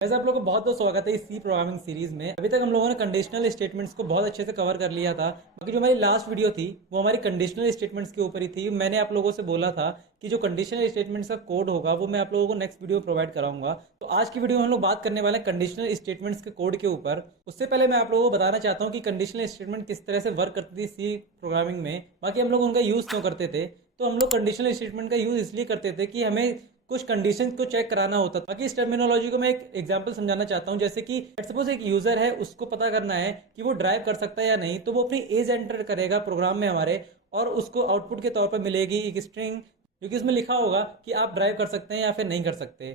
वैसे आप लोगों को बहुत बहुत स्वागत है इस सी प्रोग्रामिंग सीरीज में। अभी तक हम लोगों ने कंडीशनल स्टेटमेंट्स को बहुत अच्छे से कवर कर लिया था। बाकी जो हमारी लास्ट वीडियो थी वो हमारी कंडीशनल स्टेटमेंट्स के ऊपर ही थी। मैंने आप लोगों से बोला था कि जो कंडीशनल स्टेटमेंट्स का कोड होगा वो मैं आप लोगों को नेक्स्ट वीडियो में प्रोवाइड कराऊंगा। तो आज की वीडियो में हम लोग बात करने वाले हैं कंडीशनल स्टेटमेंट्स के कोड के ऊपर। उससे पहले मैं आप लोगों को बताना चाहता हूँ कि कंडीशनल स्टेटमेंट किस तरह से वर्क करती थी सी प्रोग्रामिंग में, बाकी हम लोग उनका यूज़ क्यों करते थे। तो हम लोग कंडीशनल स्टेटमेंट का यूज़ इसलिए करते थे कि हमें कुछ कंडीशन को चेक कराना होता था। बाकी इस टर्मिनोलॉजी को मैं एक एग्जांपल समझाना चाहता हूँ। जैसे कि सपोज एक यूजर है, उसको पता करना है कि वो ड्राइव कर सकता है या नहीं, तो वो अपनी एज एंटर करेगा प्रोग्राम में हमारे, और उसको आउटपुट के तौर पर मिलेगी एक स्ट्रिंग, जो कि उसमें लिखा होगा कि आप ड्राइव कर सकते हैं या फिर नहीं कर सकते।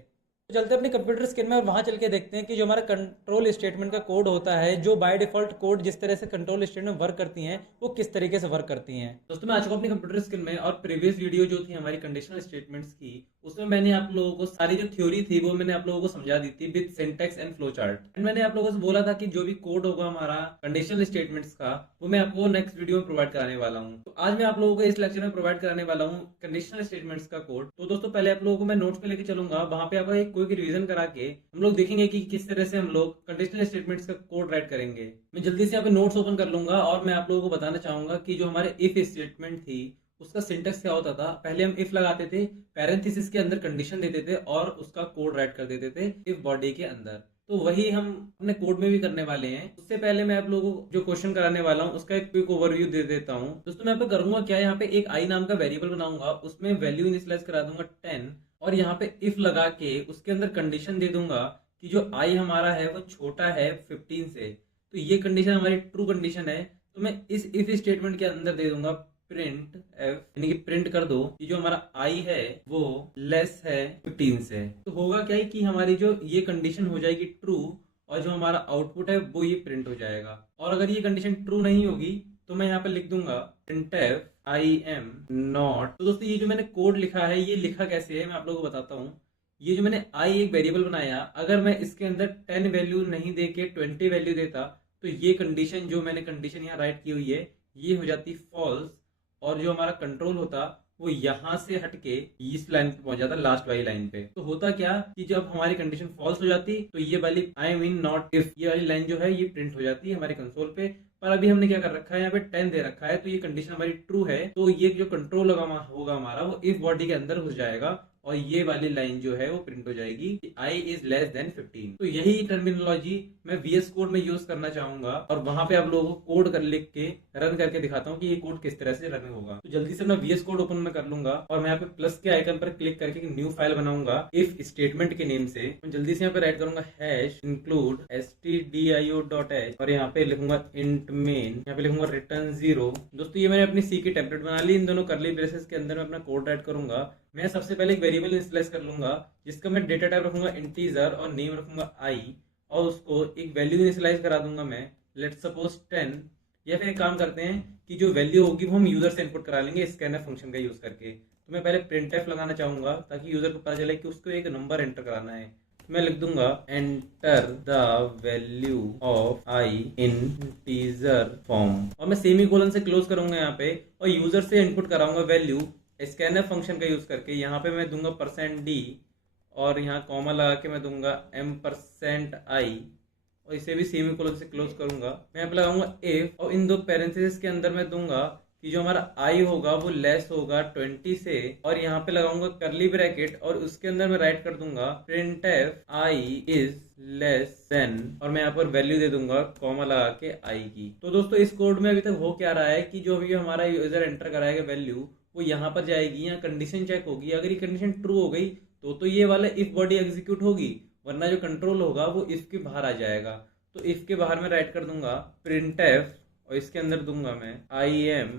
तो चलते हैं अपनी कंप्यूटर स्क्रीन में और वहां चल के देखते हैं कि जो हमारा कंट्रोल स्टेटमेंट का कोड होता है, जो बाय डिफॉल्ट कोड जिस तरह से कंट्रोल स्टेटमेंट वर्क करती हैं वो किस तरीके से वर्क करती हैं। दोस्तों मैं आ चुका हूं अपनी कंप्यूटर स्क्रीन में, और प्रीवियस वीडियो जो थी हमारी कंडीशनल स्टेटमेंट्स की, उसमें मैंने आप लोगों को सारी जो थ्योरी थी वो मैंने आप लोगों को समझा दी थी with syntax and flow chart. And मैंने आप लोगों से बोला था कि जो भी कोड होगा हमारा कंडीशनल स्टेटमेंट्स का वो मैं आपको नेक्स्ट वीडियो में प्रोवाइड कराने वाला हूँ। तो आज मैं आप लोगों को इस लेक्चर में प्रोवाइड कराने वाला हूँ कंडीशनल स्टेटमेंट्स का कोड। तो दोस्तों पहले आप लोगों को मैं नोट्स पे लेके चलूंगा, वहां पे आपका एक क्विक रिवीजन करा के हम लोग देखेंगे कि किस तरह से हम लोग कंडीशनल स्टेटमेंट्स का कोड राइट करेंगे। मैं जल्दी से यहाँ पे नोट्स ओपन कर लूंगा और मैं आप लोगों को बताना चाहूंगा कि जो हमारे इफ स्टेटमेंट थी उसका सिंटेक्स क्या होता था। पहले हम इफ लगाते थे, पैरेंथेसिस के अंदर कंडीशन देते थे और उसका कोड राइट कर देते थे इफ बॉडी के अंदर। तो वही हम अपने कोड में भी करने वाले हैं। उससे पहले मैं आप लोगों को जो क्वेश्चन कराने वाला हूँ उसका एक क्विक ओवरव्यू दे देता हूँ। दोस्तों मैं यहाँ पे करूंगा क्या, यहाँ पे एक आई नाम का वेरिएबल बनाऊंगा, उसमें वैल्यू इनिशियलाइज करा दूंगा 10, और यहाँ पे इफ लगा के उसके अंदर कंडीशन दे दूंगा कि जो आई हमारा है वो छोटा है 15 से। तो ये कंडीशन हमारी ट्रू कंडीशन है। तो मैं इस इफ स्टेटमेंट के अंदर दे दूंगा प्रिंट एफ, यानी कि प्रिंट कर दो कि जो हमारा आई है वो लेस है 15 से। तो होगा क्या है कि हमारी जो ये कंडीशन हो जाएगी ट्रू, और जो हमारा आउटपुट है वो ये प्रिंट हो जाएगा। और अगर ये कंडीशन ट्रू नहीं होगी तो मैं यहाँ पे लिख दूंगा print F I am not. तो दोस्तों ये जो मैंने कोड लिखा है ये लिखा कैसे है मैं आप लोगों को बताता हूँ। ये जो मैंने आई एक वेरिएबल बनाया, अगर मैं इसके अंदर 10 वैल्यू नहीं दे के 20 वैल्यू देता तो ये कंडीशन जो मैंने कंडीशन यहाँ राइट की हुई है ये हो जाती फॉल्स, और जो हमारा कंट्रोल होता वो यहां से हटके इस लाइन पे पहुंच जाता, लास्ट वाली लाइन पे। तो होता क्या कि जब हमारी कंडीशन फॉल्स हो जाती तो ये वाली आई मीन नॉट इफ ये वाली लाइन जो है ये प्रिंट हो जाती है हमारे कंसोल पे। पर अभी हमने क्या कर रखा है, यहाँ पे 10 दे रखा है, तो ये कंडीशन हमारी ट्रू है। तो ये जो कंट्रोल होगा हमारा वो इफ बॉडी के अंदर घुस जाएगा और ये वाली लाइन जो है वो प्रिंट हो जाएगी आई इज लेस देन 15। तो यही टर्मिनोलॉजी मैं VS कोड में यूज करना चाहूंगा, और वहां पे आप लोगों को कोड कर लिख के रन करके दिखाता हूँ कि ये कोड किस तरह से रन होगा। तो जल्दी से मैं VS कोड ओपन में कर लूंगा और मैं यहाँ पे प्लस के आइकन पर क्लिक करके न्यू फाइल बनाऊंगा इफ स्टेटमेंट के नेम से। मैं जल्दी से यहाँ पे राइट करूंगा हैश इंक्लूड stdio.h, और यहाँ पे लिखूंगा इंट मेन, यहाँ पे लिखूंगा रिटर्न 0। दोस्तों ये मैंने अपनी सी की टेम्पलेट बना ली। इन दोनों करली ब्रेसेस के अंदर मैं अपना कोड राइट करूंगा। मैं सबसे पहले एक वेरिएबल इनिशियलाइज कर लूंगा जिसका मैं डेटा टाइप रखूंगा इंटीजर और नेम रखूंगा आई, और उसको एक वैल्यू इनिशियलाइज करा दूंगा मैं, लेट्स सपोज 10। या फिर एक काम करते हैं कि जो वैल्यू होगी वो हम यूजर से इनपुट करा लेंगे स्कैनर फंक्शन का यूज करके। तो मैं पहले प्रिंटफ लगाना चाहूंगा ताकि यूजर को पता चले कि उसको एक नंबर एंटर कराना है। तो मैं लिख दूंगा enter the value of I in teaser form, और मैं सेमी कोलन से क्लोज करूंगा यहाँ पे, और यूजर से इनपुट कराऊंगा वैल्यू स्कैनर फंक्शन का यूज करके। यहाँ पे मैं दूंगा %d, और यहाँ कॉमा लगा के मैं दूंगा m%i, और इसे भी सेमी कोलन से क्लोज करूंगा। मैं यहाँ पे लगाऊंगा इफ, और इन दो पैरेंथेसिस के अंदर मैं दूंगा कि जो हमारा i होगा वो लेस होगा 20 से, और यहाँ पे लगाऊंगा करली ब्रैकेट, और उसके अंदर मैं राइट कर दूंगा print F I is less than, और मैं यहाँ पर वैल्यू दे दूंगा कॉमा लगा के i की। तो दोस्तों इस कोड में अभी तक हो क्या रहा है कि जो भी हमारा यूजर एंटर कराएगा वैल्यू वो यहाँ पर जाएगी, यहाँ कंडीशन चेक होगी। अगर ये कंडीशन ट्रू हो गई तो ये वाला इफ बॉडी एग्जीक्यूट होगी, वरना जो कंट्रोल होगा वो इफ के बाहर आ जाएगा। तो इफ के बाहर मैं राइट कर दूंगा प्रिंट एफ, और इसके अंदर दूंगा मैं I am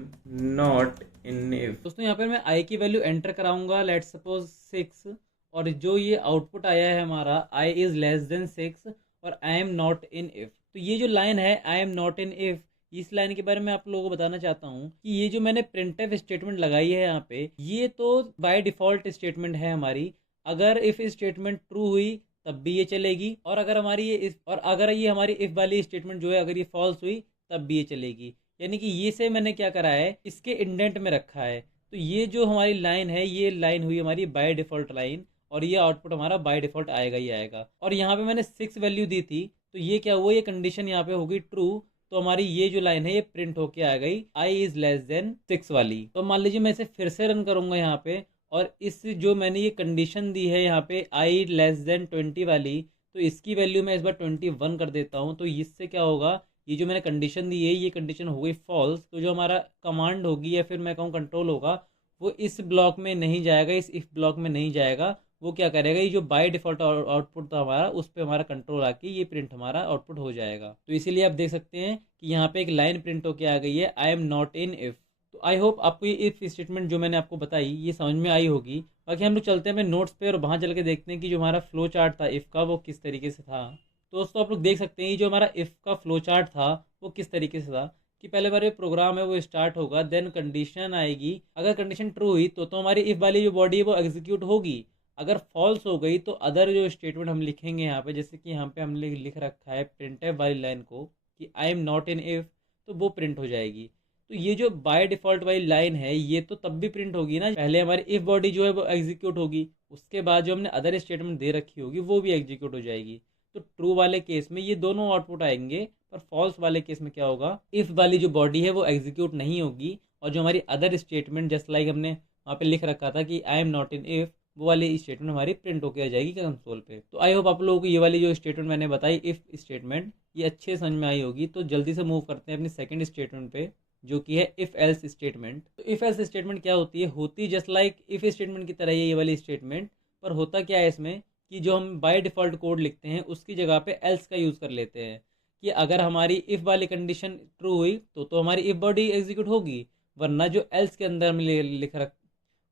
not in if. दोस्तों यहाँ पर मैं आई की वैल्यू एंटर कराऊंगा, लेट्स सपोज 6, और जो ये आउटपुट आया है हमारा आई इज लेस देन 6 और I am not in if. तो ये जो लाइन है I am not in if, इस लाइन के बारे में आप लोगों को बताना चाहता हूँ कि ये जो मैंने प्रिंटफ स्टेटमेंट लगाई है यहाँ पे, ये तो बाय डिफॉल्ट स्टेटमेंट है हमारी। अगर इफ स्टेटमेंट ट्रू हुई तब भी ये चलेगी, और अगर ये हमारी इफ वाली स्टेटमेंट जो है अगर ये फॉल्स हुई तब भी ये चलेगी। यानी कि ये से मैंने क्या करा है, इसके इंडेंट में रखा है। तो ये जो हमारी लाइन है ये लाइन हुई हमारी बाय डिफॉल्ट लाइन, और ये आउटपुट हमारा बाय डिफ़ॉल्ट आएगा ही आएगा। और यहाँ पे मैंने 6 वैल्यू दी थी, तो ये क्या हुआ, ये कंडीशन यहाँ पे होगी ट्रू, तो हमारी ये जो लाइन है ये प्रिंट होके आ गई आई इज़ लेस देन 6 वाली। तो मान लीजिए मैं इसे फिर से रन करूँगा यहाँ पे, और इस जो मैंने ये कंडीशन दी है यहाँ पे आई लेस देन 20 वाली, तो इसकी वैल्यू मैं इस बार 21 कर देता हूँ। तो इससे क्या होगा, ये जो मैंने कंडीशन दी है ये कंडीशन हो गई फॉल्स, तो जो हमारा कमांड होगी या फिर मैं कहूँ कंट्रोल होगा, वो इस ब्लॉक में नहीं जाएगा, इस इफ ब्लॉक में नहीं जाएगा। वो क्या करेगा, ये जो बाय डिफ़ॉल्ट आउटपुट था हमारा, उस पर हमारा कंट्रोल आके ये प्रिंट हमारा आउटपुट हो जाएगा। तो इसीलिए आप देख सकते हैं कि यहाँ पे एक लाइन प्रिंट होके आ गई है, I am not in if. तो आई होप आपको ये इफ स्टेटमेंट जो मैंने आपको बताई ये समझ में आई होगी। बाकी हम लोग चलते हैं अपने नोट्स पे और वहाँ चल के देखते हैं कि जो हमारा फ्लो चार्ट था इफ़ का वो किस तरीके से था। तो दोस्तों आप लोग देख सकते हैं ये जो हमारा इफ़ का फ्लो चार्ट था वो किस तरीके से था कि पहले हमारे प्रोग्राम है वो स्टार्ट होगा, देन कंडीशन आएगी, अगर कंडीशन ट्रू हुई तो हमारी इफ़ वाली जो बॉडी है वो एग्जीक्यूट होगी। अगर फॉल्स हो गई तो अदर जो स्टेटमेंट हम लिखेंगे यहाँ पे, जैसे कि यहाँ पे हमने लिख रखा है प्रिंटफ वाली लाइन को कि I am not in if, तो वो प्रिंट हो जाएगी। तो ये जो बाय डिफ़ॉल्ट वाली लाइन है ये तो तब भी प्रिंट होगी ना, पहले हमारी इफ़ बॉडी जो है वो एग्जीक्यूट होगी, उसके बाद जो हमने अदर स्टेटमेंट दे रखी होगी वो भी एग्जीक्यूट हो जाएगी। तो ट्रू वाले केस में ये दोनों आउटपुट आएंगे, पर फॉल्स वाले केस में क्या होगा, इफ़ वाली जो बॉडी है वो एग्जीक्यूट नहीं होगी, और जो हमारी अदर स्टेटमेंट जस्ट लाइक हमने वहाँ पे लिख रखा था कि I am not in if, वो वाली स्टेटमेंट हमारी प्रिंट होकर आ जाएगी कंसोल पे। तो आई होप आप लोगों को ये वाली जो स्टेटमेंट मैंने बताई इफ़ स्टेटमेंट ये अच्छे समझ में आई होगी। तो जल्दी से मूव करते हैं अपनी सेकंड स्टेटमेंट पे, जो कि है इफ़ एल्स स्टेटमेंट। तो इफ़ एल्स स्टेटमेंट क्या होती है, होती जस्ट लाइक इफ़ स्टेटमेंट की तरह ही है ये वाली स्टेटमेंट, पर होता क्या है इसमें कि जो हम बाय डिफ़ॉल्ट कोड लिखते हैं उसकी जगह पे एल्स का यूज़ कर लेते हैं कि अगर हमारी इफ़ वाली कंडीशन ट्रू हुई तो हमारी इफ़ बॉडी एग्जीक्यूट होगी, वरना जो एल्स के अंदर हम लिख रख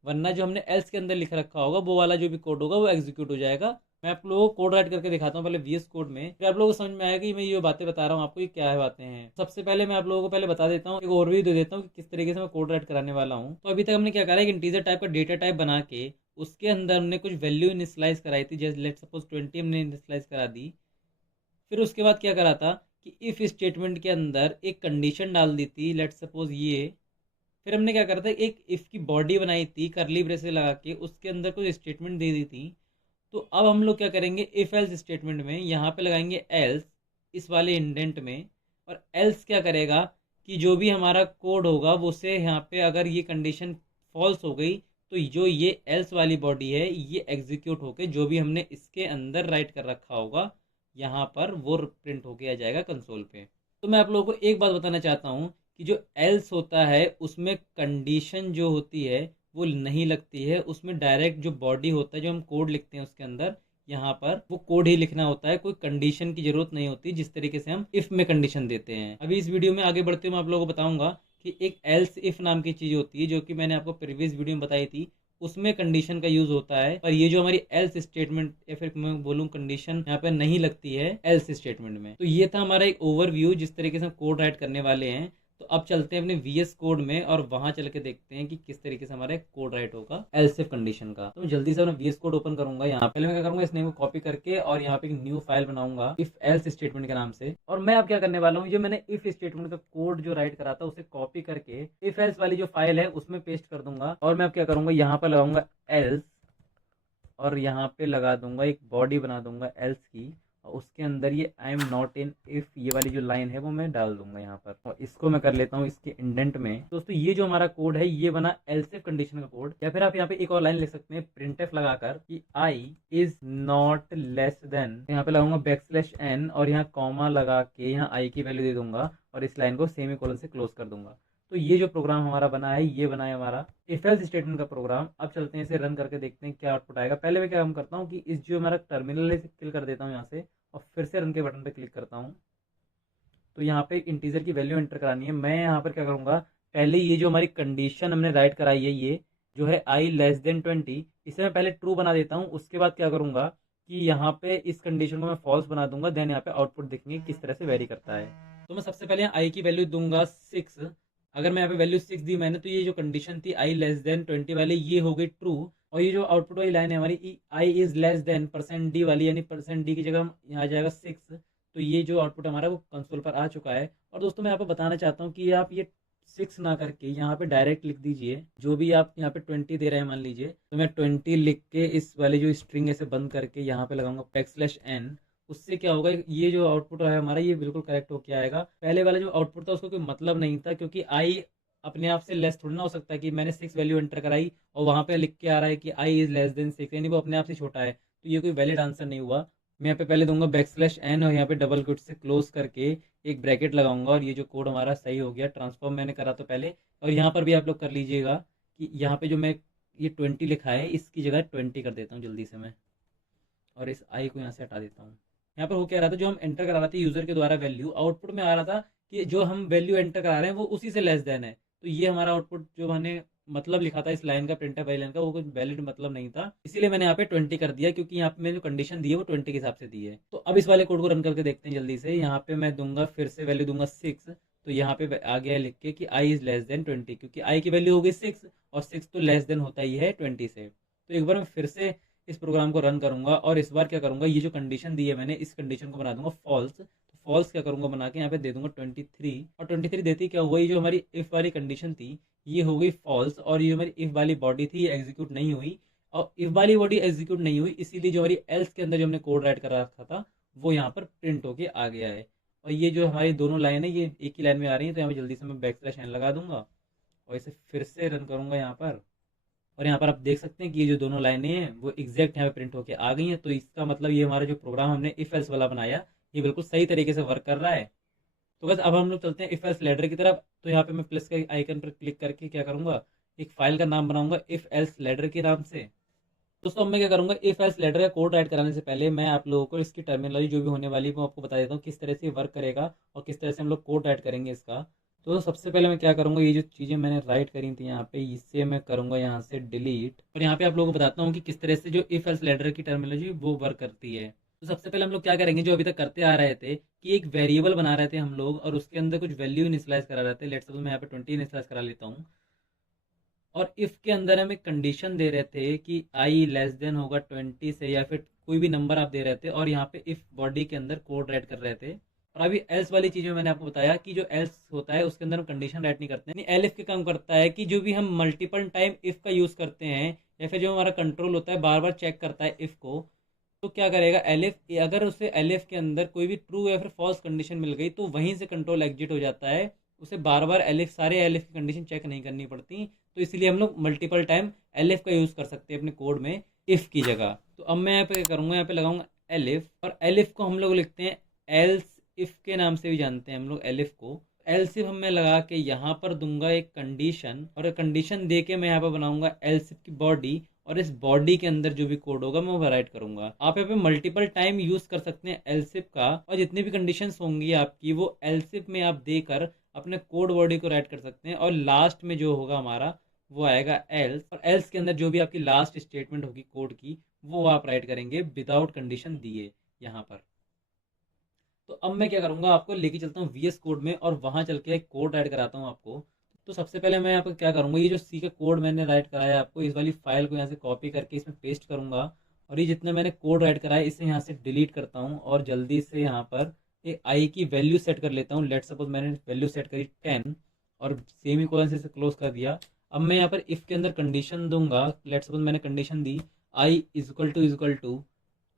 वरना जो हमने एल्स के अंदर लिख रखा होगा वो वाला जो भी कोड होगा वो एग्जीक्यूट हो जाएगा। मैं आप लोगों को कोड राइट करके दिखाता हूँ पहले वीएस कोड में, फिर आप लोगों को समझ में आएगा कि मैं ये बातें बता रहा हूँ आपको ये क्या है बातें हैं। सबसे पहले मैं आप लोगों को पहले बता देता हूँ, एक ओवरव्यू दे देता हूँ कि किस तरीके से मैं कोड राइट कराने वाला हूँ। तो अभी तक हमने क्या करा है, एक इंटीजर टाइप का डेटा टाइप बना के उसके अंदर हमने कुछ वैल्यू इनिशियलाइज कराई थी, जैसे लेट सपोज 20 हमने इनिशियलाइज करा दी। फिर उसके बाद क्या करा था कि इफ स्टेटमेंट के अंदर एक कंडीशन डाल दी थी, लेट सपोज ये। फिर हमने क्या करा था, एक इफ़ की बॉडी बनाई थी करली ब्रेसेस लगा के, उसके अंदर कुछ स्टेटमेंट दे दी थी। तो अब हम लोग क्या करेंगे, इफ़ एल्स स्टेटमेंट में यहाँ पे लगाएंगे एल्स इस वाले इंडेंट में, और एल्स क्या करेगा कि जो भी हमारा कोड होगा वो से यहाँ पे अगर ये कंडीशन फॉल्स हो गई तो जो ये एल्स वाली बॉडी है ये एग्जीक्यूट होके जो भी हमने इसके अंदर राइट कर रखा होगा यहाँ पर वो प्रिंट होके आ जाएगा कंसोल पे। तो मैं आप लोगों को एक बात बताना चाहता हूँ कि जो एल्स होता है उसमें कंडीशन जो होती है वो नहीं लगती है, उसमें डायरेक्ट जो बॉडी होता है जो हम कोड लिखते हैं उसके अंदर यहाँ पर वो कोड ही लिखना होता है, कोई कंडीशन की जरूरत नहीं होती जिस तरीके से हम इफ़ में कंडीशन देते हैं। अभी इस वीडियो में आगे बढ़ते हुए मैं आप लोगों को बताऊंगा कि एक एल्स इफ़ नाम की चीज़ होती है जो कि मैंने आपको प्रीवियस वीडियो में बताई थी, उसमें कंडीशन का यूज़ होता है। पर ये जो हमारी एल्स स्टेटमेंट या फिर मैं बोलूँ कंडीशन यहाँ पे नहीं लगती है एल्स स्टेटमेंट में। तो ये था हमारा एक ओवरव्यू जिस तरीके से हम कोड राइट करने वाले हैं। तो अब चलते हैं अपने वीएस कोड में और वहां चल के देखते हैं कि किस तरीके से हमारा कोड राइट होगा एल्स इफ कंडीशन का। तो मैं जल्दी से अपना वीएस कोड ओपन करूंगा। यहाँ पहले मैं क्या करूंगा, इस नेम को कॉपी करके और यहाँ पे एक न्यू फाइल बनाऊंगा इफ एल्स स्टेटमेंट के नाम से। और मैं अब क्या करने वाला हूँ, जो मैंने इफ स्टेटमेंट का कोड जो राइट करा था उसे कॉपी करके इफ एल्स वाली जो फाइल है उसमें पेस्ट कर दूंगा। और मैं अब क्या करूंगा, यहाँ पर लगाऊंगा एल्स और यहाँ पे लगा दूंगा एक बॉडी बना दूंगा एल्स की, और उसके अंदर ये I am not in if ये वाली जो लाइन है वो मैं डाल दूंगा यहाँ पर। और इसको मैं कर लेता हूँ इसके इंडेंट में। दोस्तों ये जो हमारा कोड है ये बना एल्स इफ कंडीशन का कोड। या फिर आप यहाँ पे एक और लाइन लिख सकते हैं प्रिंटफ लगाकर कि I is not less than, यहाँ पे लगाऊंगा \n और यहाँ कॉमा लगा के यहाँ आई की वैल्यू दे दूंगा और इस लाइन को सेमीकोलन से क्लोज कर दूंगा। तो ये जो प्रोग्राम हमारा बना है ये बना है हमारा इफ एल्स स्टेटमेंट का प्रोग्राम। अब चलते हैं इसे रन करके देखते हैं क्या आउटपुट आएगा। पहले मैं क्या काम करता हूँ कि इस जो हमारा टर्मिनल है इसे क्लिक कर देता हूँ यहाँ से और फिर से रन के बटन पे क्लिक करता हूँ। तो यहाँ पे इंटीजर की वैल्यू एंटर करानी है। मैं यहाँ पर क्या करूँगा, पहले ये जो हमारी कंडीशन हमने राइट कराई है ये जो है आई लेस देन 20, इसे मैं पहले ट्रू बना देता हूँ। उसके बाद क्या करूँगा कि यहाँ पे इस कंडीशन को मैं फॉल्स बना दूंगा, देन यहाँ पे आउटपुट देखेंगे किस तरह से वेरी करता है। तो मैं सबसे पहले आई की वैल्यू दूंगा 6। अगर मैं यहाँ पे वैल्यू 6 दी मैंने तो ये जो कंडीशन थी आई लेस देन 20 वाली ये हो गई ट्रू। और ये जो आउटपुट वाली लाइन है हमारी I is less than %d वाली, यानी %d की जगह हम यहाँ आ जाएगा 6। तो ये जो आउटपुट हमारा वो कंसोल पर आ चुका है। और दोस्तों मैं आपको बताना चाहता हूँ कि आप ये 6 ना करके यहाँ पे डायरेक्ट लिख दीजिए, जो भी आप यहाँ पे 20 दे रहे हैं मान लीजिए, तो मैं 20 लिख के इस वाले जो स्ट्रिंग ऐसे बंद करके यहाँ पे लगाऊंगा \n। उससे क्या होगा, ये जो आउटपुट है हमारा ये बिल्कुल करेक्ट होके आएगा। पहले वाला जो आउटपुट था उसको कोई मतलब नहीं था, क्योंकि आई अपने आप से लेस थोड़ी ना हो सकता है कि मैंने 6 वैल्यू एंटर कराई और वहाँ पे लिख के आ रहा है कि आई इज लेस देन 6, यानी वो अपने आप से छोटा है, तो ये कोई वैलिड आंसर नहीं हुआ। मैं यहाँ पे पहले दूंगा \n और यहाँ पे डबल क्विट से क्लोज करके एक ब्रैकेट लगाऊंगा, और ये जो कोड हमारा सही हो गया। ट्रांसफॉर्म मैंने करा तो पहले, और यहाँ पर भी आप लोग कर लीजिएगा कि यहाँ पे जो मैं ये 20 लिखा है इसकी जगह 20 कर देता हूँ जल्दी से मैं, और इस आई को यहाँ से हटा देता हूँ। यहाँ पर हो क्या रहा था, जो हम एंटर करा रहे थे यूजर के द्वारा वैल्यू, आउटपुट में आ रहा था कि जो हम वैल्यू एंटर करा रहे हैं वो उसी से लेस देन है। तो ये हमारा आउटपुट जो मैंने मतलब लिखा था इस लाइन का, प्रिंटफ वाली लाइन का, वो कुछ वैलिड मतलब नहीं था, इसीलिए मैंने यहाँ पे 20 कर दिया, क्योंकि यहाँ पे मैंने जो कंडीशन दी है वो 20 के हिसाब से दी है। तो अब इस वाले कोड को रन करके देखते हैं जल्दी से। यहाँ पे मैं दूंगा फिर से वैल्यू दूंगा 6, तो यहाँ पे आ गया लिख के कि आई इज लेस देन 20, क्योंकि आई की वैल्यू हो गई 6 और 6 तो लेस देन होता ही है 20 से। तो एक बार मैं फिर से इस प्रोग्राम को रन करूंगा, और इस बार क्या करूंगा, ये जो कंडीशन दी है मैंने इस कंडीशन को बना दूंगा फॉल्स। तो फॉल्स क्या करूंगा बना के यहाँ पे दे दूंगा 23, और 23 देती क्या हुआ, ये जो हमारी इफ वाली कंडीशन थी ये हो गई फॉल्स, और ये हमारी इफ वाली बॉडी थी ये एग्जीक्यूट नहीं हुई, और इफ वाली बॉडी एग्जीक्यूट नहीं हुई इसीलिए जो हमारी एल्स के अंदर जो हमने कोड राइट कर रखा था वो यहाँ पर प्रिंट होके आ गया है। और ये जो हमारी दोनों लाइन है ये एक ही लाइन में आ रही है, तो यहाँ पे जल्दी से मैं \n लगा दूंगा और इसे फिर से रन करूंगा यहाँ पर। और यहाँ पर आप देख सकते हैं कि ये जो दोनों लाइनें हैं वो एग्जैक्ट यहाँ पे प्रिंट होके आ गई हैं। तो इसका मतलब ये हमारा जो प्रोग्राम हमने इफ एल्स वाला बनाया ये बिल्कुल सही तरीके से वर्क कर रहा है। तो बस अब हम लोग चलते हैं इफ एल्स लेडर की तरफ। तो यहाँ पे मैं प्लस के आइकन पर क्लिक करके क्या करूंगा, एक फाइल का नाम बनाऊंगा इफ एल्स लेडर के नाम से। दोस्तों अब मैं क्या करूंगा, इफ एल्स लेडर का कोड राइट कराने से पहले मैं आप लोगों को इसकी टर्मिनोलॉजी जो भी होने वाली है वो आपको बता देता हूँ, किस तरह से वर्क करेगा और किस तरह से हम लोग कोड राइट करेंगे इसका। तो सबसे पहले मैं क्या करूंगा, ये जो चीज़ें मैंने राइट करी थी यहाँ पे इसे मैं करूंगा यहाँ से डिलीट, और यहाँ पे आप लोगों को बताता हूँ कि किस तरह से जो इफ एल्स लेडर की टर्मिनोलॉजी वो वर्क करती है। तो सबसे पहले हम लोग क्या करेंगे, जो अभी तक करते आ रहे थे कि एक वेरिएबल बना रहे थे हम लोग और उसके अंदर कुछ वैल्यू इनिशियलाइज करा रहे थे। लेट्स सपोज मैं यहाँ पे 20 इनिशियलाइज करा लेता हूँ, और इफ के अंदर हमें कंडीशन दे रहे थे कि आई लेस देन होगा 20 से, या फिर कोई भी नंबर आप दे रहे थे, और यहाँ पे इफ बॉडी के अंदर कोड राइट कर रहे थे। और अभी एल्स वाली चीज में मैंने आपको बताया कि जो एल्स होता है उसके अंदर हम कंडीशन राइट नहीं करते हैं। एल इफ के काम करता है कि जो भी हम मल्टीपल टाइम इफ का यूज करते हैं, या फिर जो हमारा कंट्रोल होता है बार बार चेक करता है इफ को, तो क्या करेगा एलिफ, अगर उसे एलिफ के अंदर कोई भी ट्रू या फिर फॉल्स कंडीशन मिल गई तो वहीं से कंट्रोल एग्जिट हो जाता है। उसे बार बार एलिफ सारे एलिफ की कंडीशन चेक नहीं करनी पड़ती। तो इसलिए हम लोग मल्टीपल टाइम एलिफ का यूज़ कर सकते हैं अपने कोड में इफ़ की जगह। तो अब मैं यहाँ पे क्या करूँगा, यहाँ पे लगाऊंगा एलिफ, और एलिफ को हम लोग लिखते हैं एल्स इफ के नाम से भी जानते हैं हम लोग एलिफ को। एल्स इफ मैं लगा के यहाँ पर दूंगा एक कंडीशन, और एक कंडीशन दे के मैं यहाँ पर बनाऊंगा एल्स इफ की बॉडी, और इस बॉडी के अंदर जो भी कोड होगा मैं वो राइट करूंगा। आप यहाँ पे मल्टीपल टाइम यूज कर सकते हैं एलसिफ का, और जितनी भी कंडीशंस होंगी आपकी वो एलसिफ में आप देकर अपने कोड बॉडी को राइट कर सकते हैं। और लास्ट में जो होगा हमारा वो आएगा एल्स, और एल्स के अंदर जो भी आपकी लास्ट स्टेटमेंट होगी कोड की वो आप राइट करेंगे विदाउट कंडीशन दिए यहाँ पर। तो अब मैं क्या करूंगा, आपको लेके चलता हूँ VS कोड में और वहां चल के एक कोड राइट कराता हूँ आपको। तो सबसे पहले मैं यहाँ पे क्या करूँगा, ये जो सी का कोड मैंने राइट कराया है आपको, इस वाली फाइल को यहाँ से कॉपी करके इसमें पेस्ट करूँगा, और ये जितने मैंने कोड राइट कराया इसे यहाँ से डिलीट करता हूँ, और जल्दी से यहाँ पर एक आई की वैल्यू सेट कर लेता हूँ। लेट सपोज मैंने वैल्यू सेट करी 10 और सेमी कोलन से इसे क्लोज कर दिया। अब मैं यहाँ पर इफ़ के अंदर कंडीशन दूंगा। लेट सपोज मैंने कंडीशन दी आई इज इक्वल टू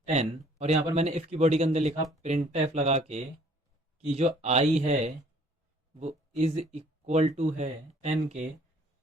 10, और यहाँ पर मैंने इफ़ की बॉडी के अंदर लिखा प्रिंट एफ लगा के कि जो आई है वो इज इक्वल टू है 10 के।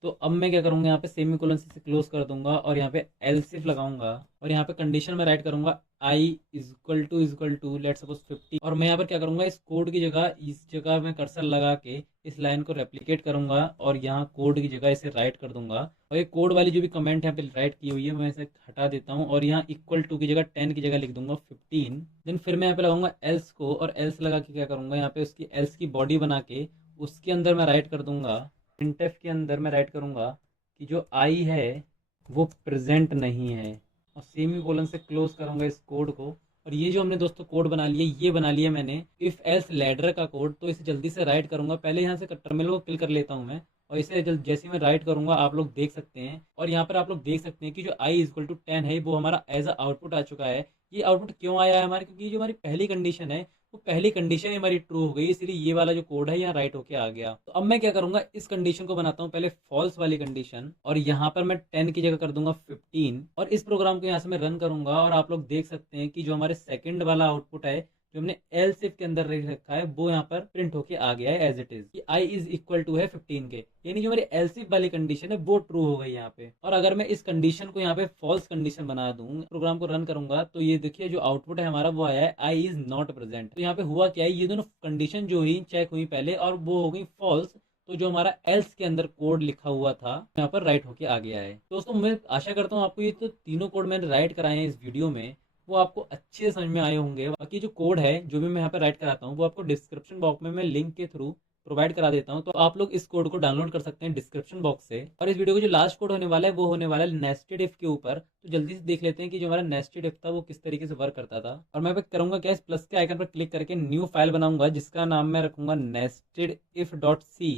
तो अब मैं क्या करूँगा, यहाँ पे सेमी कोलन से क्लोज कर दूंगा और यहाँ पे एल्सिफ लगाऊंगा, और यहाँ पे कंडीशन में राइट करूंगा I is equal to let suppose 50, और मैं यहाँ पर क्या करूंगा, इस कोड की जगह इस जगह मैं कर्सर लगा के इस लाइन को रेप्लिकेट करूंगा और यहाँ कोड की जगह इसे राइट कर दूंगा। और ये कोड वाली जो भी कमेंट यहाँ पे राइट की हुई है मैं इसे हटा देता हूँ, और यहाँ इक्वल टू की जगह 10 की जगह लिख दूंगा 15। देन फिर मैं यहाँ पे लगाऊंगा एल्स को, और एल्स लगा के क्या करूंगा, यहाँ पे उसकी एल्स की बॉडी बना के उसके अंदर मैं राइट कर दूंगा, प्रिंटफ के अंदर मैं राइट करूंगा कि जो आई है वो प्रेजेंट नहीं है, और सेमी कोलन से क्लोज करूंगा इस कोड को। और ये जो हमने दोस्तों कोड बना लिया, ये बना लिया मैंने इफ एल्स लैडर का कोड। तो इसे जल्दी से राइट करूंगा, पहले यहाँ से टर्मिनल को क्लिक कर लेता हूँ मैं, और इसे जैसे मैं राइट करूंगा आप लोग देख सकते हैं, और यहाँ पर आप लोग देख सकते हैं कि जो आई इज इक्वल टू 10 है वो हमारा एज अ आउटपुट आ चुका है। ये आउटपुट क्यों आया है हमारे, क्योंकि जो हमारी पहली कंडीशन है वो पहली कंडीशन ही हमारी ट्रू हो गई, इसलिए ये वाला जो कोड है यहाँ राइट होके आ गया। तो अब मैं क्या करूंगा, इस कंडीशन को बनाता हूँ पहले फॉल्स वाली कंडीशन, और यहाँ पर मैं 10 की जगह कर दूंगा 15, और इस प्रोग्राम को यहाँ से मैं रन करूंगा। और आप लोग देख सकते हैं कि जो हमारे सेकंड वाला आउटपुट है जो हमने एल्स इफ के अंदर रख रखा है वो यहाँ पर प्रिंट होके आ गया है एज इट इज, कि आई इज इक्वल टू है 15 के, यानी जो हमारी एल्स इफ वाली कंडीशन है वो ट्रू हो गई यहाँ पे। और अगर मैं इस कंडीशन को यहाँ पे फॉल्स कंडीशन बना दूं, प्रोग्राम को रन करूंगा, तो ये देखिए जो आउटपुट है हमारा वो आया है आई इज नॉट प्रेजेंट। तो यहाँ पे हुआ क्या है, ये दोनों कंडीशन जो हुई चेक हुई पहले और वो हो गई फॉल्स, तो जो हमारा एल्स के अंदर कोड लिखा हुआ था यहाँ पर राइट होके आ गया है। दोस्तों मैं आशा करता हूँ आपको ये तो तीनों कोड मैंने राइट कराए हैं इस वीडियो में वो आपको अच्छे से समझ में आए होंगे। बाकी जो कोड है जो भी मैं यहाँ पे राइट कराता हूँ वो आपको डिस्क्रिप्शन बॉक्स में मैं लिंक के थ्रू प्रोवाइड करा देता हूँ, तो आप लोग इस कोड को डाउनलोड कर सकते हैं डिस्क्रिप्शन बॉक्स से। और इस वीडियो का जो लास्ट कोड होने वाला है वो होने वाला है नेस्टेड इफ के ऊपर, तो जल्दी से देख लेते हैं कि जो हमारा नेस्टेड इफ था वो किस तरीके से वर्क करता था। और मैं करूंगा क्या, इस प्लस के आइकन पर क्लिक करके न्यू फाइल बनाऊंगा जिसका नाम मैं रखूंगा नेस्टेड इफ डॉट सी।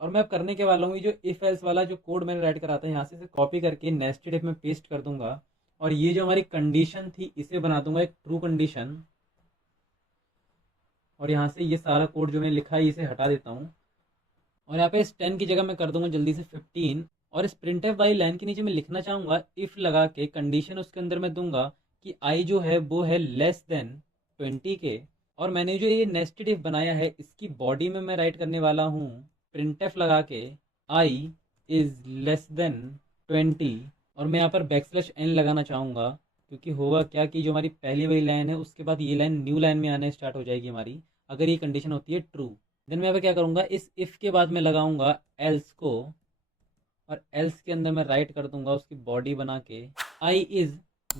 और मैं अब करने के वाला हूँ ये जो इफ एल्स वाला जो कोड मैंने राइट करा था यहाँ से कॉपी करके नेस्टेड इफ में पेस्ट कर दूंगा, और ये जो हमारी कंडीशन थी इसे बना दूंगा एक ट्रू कंडीशन। और यहाँ से ये सारा कोड जो मैंने लिखा है इसे हटा देता हूँ, और यहाँ पे इस 10 की जगह मैं कर दूंगा जल्दी से 15। और इस प्रिंटफ वाली लाइन के नीचे मैं लिखना चाहूँगा इफ़ लगा के कंडीशन उसके अंदर मैं दूंगा कि आई जो है वो है लेस देन 20 के। और मैंने जो ये नेस्टेड इफ बनाया है इसकी बॉडी में मैं राइट करने वाला हूँ प्रिंटफ लगा के आई इज लेस देन 20। और मैं यहाँ पर बैकस्लैश एन लगाना चाहूँगा, क्योंकि होगा क्या कि जो हमारी पहली वाली लाइन है उसके बाद ये लाइन न्यू लाइन में आने स्टार्ट हो जाएगी हमारी, अगर ये कंडीशन होती है ट्रू। देन मैं यहाँ पे क्या करूँगा, इस इफ़ के बाद मैं लगाऊंगा एल्स को, और एल्स के अंदर मैं राइट कर दूंगा उसकी बॉडी बना के I is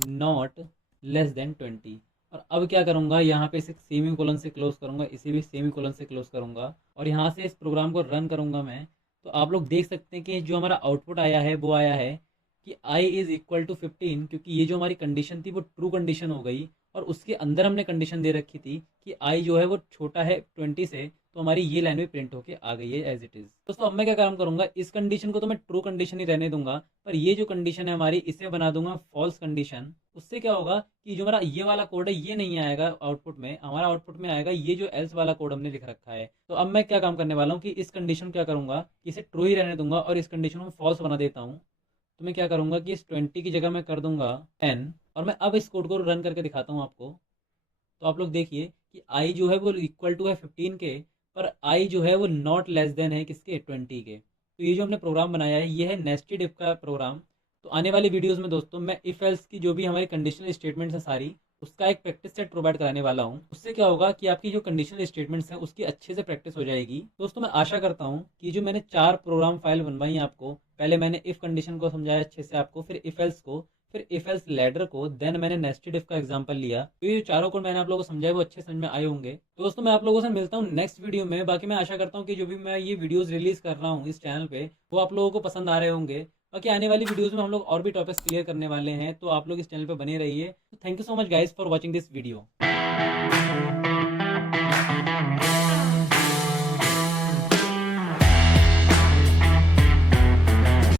not less than 20। और अब क्या करूँगा, यहाँ पे इसे सेमी कोलन से क्लोज करूँगा, इसे भी सेमी कोलन से क्लोज करूँगा, और यहाँ से इस प्रोग्राम को रन करूँगा मैं। तो आप लोग देख सकते हैं कि जो हमारा आउटपुट आया है वो आया है कि आई इज़ इक्वल टू 15, क्योंकि ये जो हमारी कंडीशन थी वो ट्रू कंडीशन हो गई, और उसके अंदर हमने कंडीशन दे रखी थी कि आई जो है वो छोटा है 20 से, तो हमारी ये लाइन भी प्रिंट होके आ गई है एज इट इज़। दोस्तों अब मैं क्या काम करूंगा, इस कंडीशन को तो मैं ट्रू कंडीशन ही रहने दूंगा, पर ये जो कंडीशन है हमारी इसे बना दूंगा फॉल्स कंडीशन। उससे क्या होगा कि जो हमारा ये वाला कोड है ये नहीं आएगा आउटपुट में, हमारा आउटपुट में आएगा ये जो एल्स वाला कोड हमने लिख रखा है। तो अब मैं क्या काम करने वाला हूँ कि इस कंडीशन क्या करूंगा, इसे ट्रू ही रहने दूंगा और इस कंडीशन को फॉल्स बना देता हूँ। तो मैं क्या करूंगा कि इस 20 की जगह मैं कर दूंगा 10, और मैं अब इस कोड को रन करके दिखाता हूँ आपको। तो आप लोग देखिए कि आई जो है वो इक्वल टू है 15 के, पर आई जो है वो नॉट लेस देन है किसके, 20 के। तो ये जो हमने प्रोग्राम बनाया है ये है नेस्टेड इफ का प्रोग्राम। तो आने वाली वीडियोस में दोस्तों मैं इफ एल्स की जो भी हमारी कंडीशनल स्टेटमेंट्स है सारी उसका एक प्रैक्टिस सेट प्रोवाइड कराने वाला हूँ। उससे क्या होगा कि आपकी जो कंडीशनल स्टेटमेंट्स हैं उसकी अच्छे से प्रैक्टिस हो जाएगी। दोस्तों मैं आशा करता हूँ कि जो मैंने 4 प्रोग्राम फाइल बनवाई है आपको, पहले मैंने इफ कंडीशन को समझाया अच्छे से आपको, फिर इफ एल्स को, फिर इफ एल्स लैडर को, देन मैंने नेस्टेड इफ का एग्जांपल लिया। तो ये चारों को मैंने आप लोगों को समझाया वो अच्छे समझ में आए होंगे। तो दोस्तों मैं आप लोगों से मिलता हूँ नेक्स्ट वीडियो में। बाकी मैं आशा करता हूँ कि जो भी मैं ये वीडियोस रिलीज कर रहा हूँ इस चैनल पे वो आप लोगों को पसंद आ रहे होंगे। बाकी आने वाली वीडियोस में हम लोग और भी टॉपिक्स क्लियर करने वाले हैं, तो आप लोग इस चैनल पे बने रहिए। Thank you so much guys for watching this video.